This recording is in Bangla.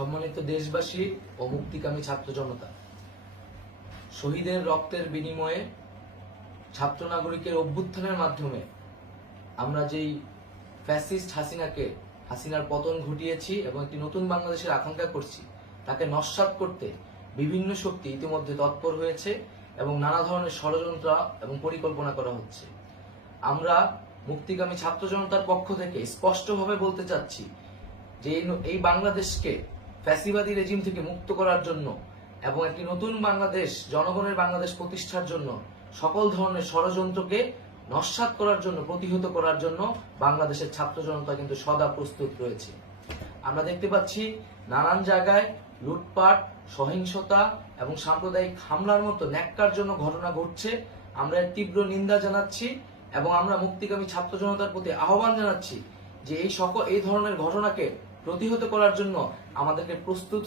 সম্মানিত দেশবাসী ও মুক্তিকামী ছাত্র জনতা, শহীদের রক্তের বিনিময়ে ছাত্র নাগরিকের অভ্যুত্থানের মাধ্যমে আমরা যেই ফ্যাসিস্ট হাসিনার পতন ঘটিয়েছি এবং একটি নতুন বাংলাদেশের আকাঙ্ক্ষা করছি, তাকে নস্যাৎ করতে বিভিন্ন শক্তি ইতিমধ্যে তৎপর হয়েছে এবং নানা ধরনের ষড়যন্ত্র এবং পরিকল্পনা করা হচ্ছে। আমরা মুক্তিকামী ছাত্র জনতার পক্ষ থেকে স্পষ্টভাবে বলতে চাচ্ছি যে এই বাংলাদেশকে ফ্যাসিবাদী রেজিম থেকে মুক্ত করার জন্য এবং একটি নতুন বাংলাদেশ, জনগণের বাংলাদেশ প্রতিষ্ঠার জন্য সকল ধরনের ষড়যন্ত্রকে নস্যাৎ করার জন্য, প্রতিহত করার জন্য বাংলাদেশের ছাত্র জনতা কিন্তু সদা প্রস্তুত রয়েছে। আমরা দেখতে পাচ্ছি নানান জায়গায় লুটপাট, সহিংসতা এবং সাম্প্রদায়িক হামলার মতো ন্যাক্কারজনক ঘটনা ঘটছে। আমরা এর তীব্র নিন্দা জানাচ্ছি এবং আমরা মুক্তিকামী ছাত্র জনতার প্রতি আহ্বান জানাচ্ছি যে এই ধরনের ঘটনাকে প্রতিহত করার জন্য আমাদেরকে প্রস্তুত